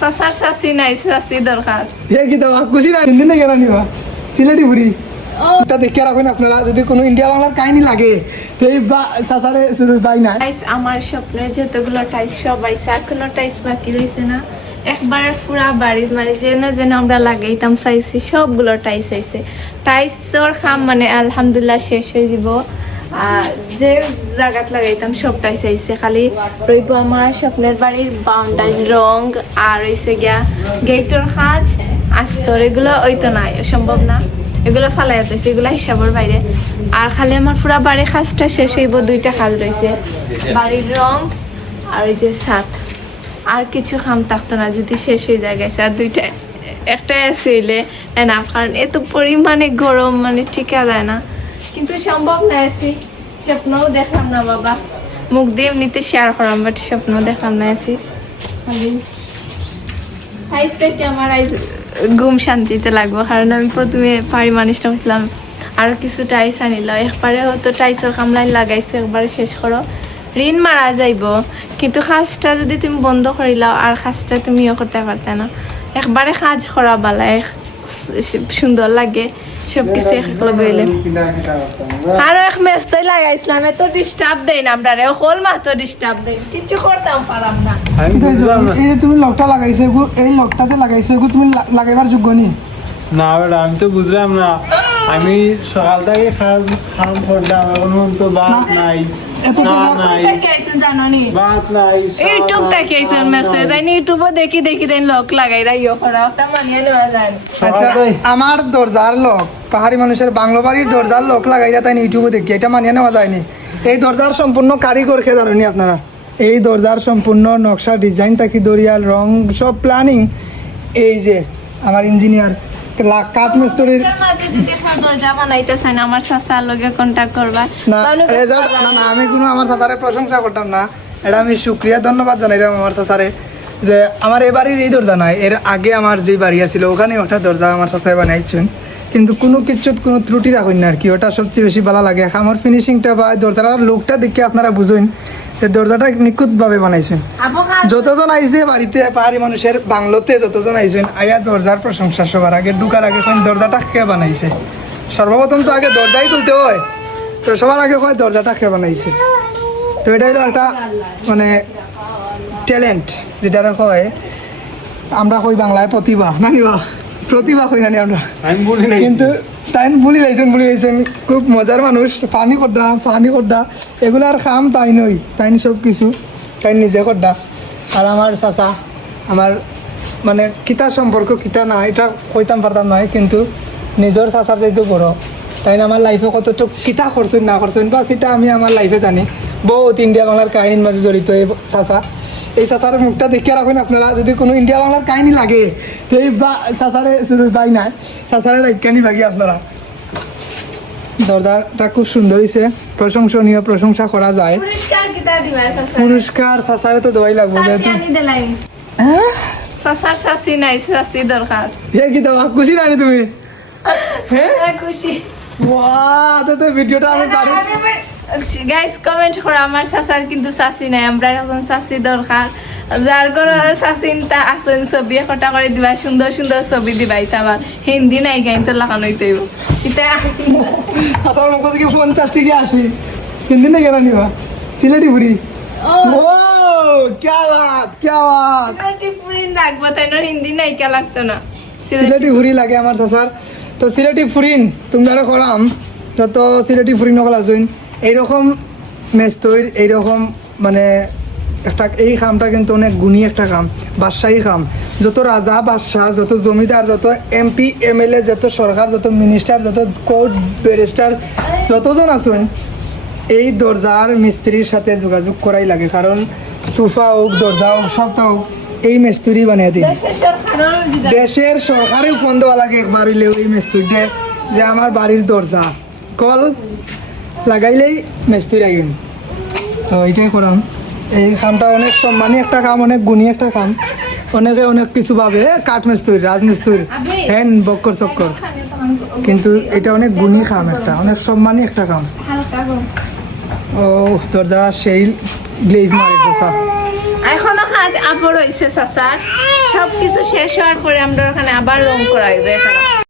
সাসার সাসি নাই সাসি দরকার এ কি দাও খুশি না হিন্দি না কেন নিবা সিলেটি বুড়ি এটা দেখে রাখবেন আপনারা যদি কোনো ইন্ডিয়া বাংলার কাহিনী লাগে তো এই সাসারে শুরু বাই না টাইস আমার স্বপ্নের যতগুলো টাইস সব আইসে আর কোনো টাইস বাকি রয়েছে না একবার পুরা বাড়ির মানে যেন যেন আমরা লাগাইতাম চাইছি সবগুলো টাইস আইছে টাইসর খাম মানে আলহামদুলিল্লাহ শেষ হয়ে দিব আর যে জায়গাত লাগাইতাম সব টাইস আইছে খালি রইব আমার স্বপ্নের বাড়ির বাউন্ডারি রং আর হইছে গিয়া গেটের কাজ আস্তর এগুলো ওই তো নাই সম্ভব না এগুলো ফালাই আছে এগুলো হিসাবের বাইরে আর খালি আমার পুরা বাড়ির কাজটা শেষ হইব দুইটা কাজ রয়েছে বাড়ির রং আর ওই যে ছাদ আর কিছু খাম থাকতো না যদি শেষ হয়ে যায় গেছে আর দুইটা একটাই আসলে না কারণ এত পরিমাণে গরম মানে টিকা যায় না কিন্তু সম্ভব না আছি স্বপ্নও দেখলাম না বাবা মুখ দিয়ে এমনিতে শেয়ার করাম বাট স্বপ্ন দেখলাম না আছি আইস থেকে আমার আইস ঘুম শান্তিতে লাগবো কারণ আমি প্রথমে পারি মানুষটা হচ্ছিলাম আরো কিছু টাইস আনিল একবারে হয়তো টাইসের কামলাইন লাগাইছো একবারে শেষ করো ঋণ মারা যাইব কিন্তু কাজটা যদি তুমি বন্ধ করিলাও আর কাজটা তুমি ইয়ে করতে পারতে না একবারে কাজ করা বালা সুন্দর লাগে সবকিছু লগাইলে আরো এক মেস তো লাগাইছিলাম এত ডিস্টার্ব দেয় না আমরা রে হল মাত্র ডিস্টার্ব দেয় কিছু করতাম পারাম না এই যে তুমি লকটা লাগাইছো এই লকটা যে লাগাইছো তুমি লাগাইবার যোগ্য নি না বেটা আমি তো বুঝলাম না আমি সকাল থেকে খাম করলাম এখন তো ভাত নাই ভাত নাই ইউটিউব থেকে আইসন মেসেজ তাই ইউটিউবে দেখি দেখি দেন লক লাগাই রাইও করা তা মানিয়ে নেওয়া যায় আচ্ছা আমার দরজার লক পাহাড়ি মানুষের বাংলো বাড়ির দরজার লক লাগাইরা তাই ইউটিউবে দেখি এটা মানিয়ে নেওয়া যায়নি এই দরজার সম্পূর্ণ কারিগর খেয়ে জানেনি আপনারা এই দরজার সম্পূর্ণ নকশা ডিজাইন থাকি দরিয়াল রং সব প্ল্যানিং এই যে আমার ইঞ্জিনিয়ার কাঠ মিস্ত্রির আমার চাচার লগে কন্টাক্ট করবা না রেজাল্ট না আমি কোনো আমার চাচারে প্রশংসা করতাম না এটা আমি শুক্রিয়া ধন্যবাদ জানাইলাম আমার চাচারে যে আমার এই বাড়ির এই দরজা নাই এর আগে আমার যে বাড়ি আছিল ওখানে ওটা দরজা আমার চাচাই বানাইছেন কিন্তু কোনো কিছুত কোনো ত্রুটি রাখুন না আর কি ওটা সবচেয়ে বেশি ভালো লাগে আমার ফিনিশিংটা বা দরজাটার লুকটা দেখে আপনারা বুঝুন যে দরজাটা নিখুঁতভাবে বানাইছেন যতজন আইছে বাড়িতে পাহাড়ি মানুষের বাংলোতে যতজন আইছেন আয়া দরজার প্রশংসা সবার আগে ঢুকার আগে দরজাটা কে বানাইছে সর্বপ্রথম তো আগে দরজাই তুলতে হয় তো সবার আগে হয় দরজাটা কে বানাইছে তো এটা হলো একটা মানে ট্যালেন্ট যেটা হয় আমরা কই বাংলায় প্রতিভা নানিবা প্রতিভা কই নানি আমরা আমি বলি না কিন্তু তাই বলি লাইছেন খুব মজার মানুষ পানি করডা এগুলার খাম তাই নই তাই সব কিছু তাই নিজে করডা আর আমার চাচা আমার মানে কিতা সম্পর্ক কিতা না এটা কইতাম পারতাম নয় কিন্তু নিজের চাচার যেহেতু বড় তাই আমার লাইফে কতটুকু কিতা করছেন না করছেন বা সেটা আমি আমার লাইফে জানি বহুত ইন্ডিয়া বাংলার কাহিনীর মাঝে জড়িত এই চাচা এই চাচার মুখটা দেখে রাখবেন আপনারা যদি কোনো ইন্ডিয়া বাংলার কাহিনী লাগে এই চাচারে শুরু বাই নাই চাচারে রাইকানি বাকি আপনারা দরজাটা খুব সুন্দর হয়েছে প্রশংসনীয় প্রশংসা করা যায় পুরস্কার চাচারে তো দেওয়াই লাগবে চাচার চাচি নাই চাচি দরকার কি দাও খুশি নাই তুমি খুশি তো ভিডিওটা আমি পারি গাইস কমেন্ট করো আমার চাচার কিন্তু চাচি নাই আমরা এখন চাচি দরকার যার ঘরের চাচিনটা আসেন ছবি একটা করে দিবা সুন্দর সুন্দর ছবি দিবা এটা আবার হিন্দি নাই গাইন তো লাগানো হইতেইব এটা আসার মুখ থেকে 50 টাকা আসি হিন্দি না কেন নিবা সিলেটি বুড়ি ও क्या बात সিলেটি ফুরি লাগবে তাই না হিন্দি নাই কে লাগতো না সিলেটি ফুরি লাগে আমার চাচার তো সিলেটি ফুরিন তোমরা করাম যত সিলেটি ফুরিন নকল আসুন এইরকম মেস্তৈর এইরকম মানে একটা এই খামটা কিন্তু অনেক গুণী একটা খাম বাদশাহী খাম যত রাজা বাদশাহ যত জমিদার যত এমপি এমএলএ যত সরকার যত মিনিস্টার যত কোর্ট ব্যারিস্টার যতজন আসুন এই দরজার মিস্ত্রির সাথে যোগাযোগ করাই লাগে কারণ সোফা হোক দরজা হোক সবটা হোক এই মিস্ত্রি বানিয়ে দিন দেশের সরকারেও ফোন দেওয়া লাগে একবার হইলেও এই মিস্ত্রিটা যে আমার বাড়ির দরজা কল লাগাইলেই মিস্ত্রি আইন তো এইটাই করাম এই কামটা অনেক সম্মানী একটা কাম অনেক গুণী একটা কাম অনেকে অনেক কিছু ভাবে কাঠ মিস্ত্রি রাজমিস্ত্রি হ্যান বক্কর চক্কর কিন্তু এটা অনেক গুণী কাম একটা অনেক সম্মানী একটা কাম ও দরজা সেই গ্লেজ মারে এখনো কাজ আবার হয়েছে চাচার, সবকিছু শেষ হওয়ার পরে আমরা ওখানে আবার রং করাইবে এখানে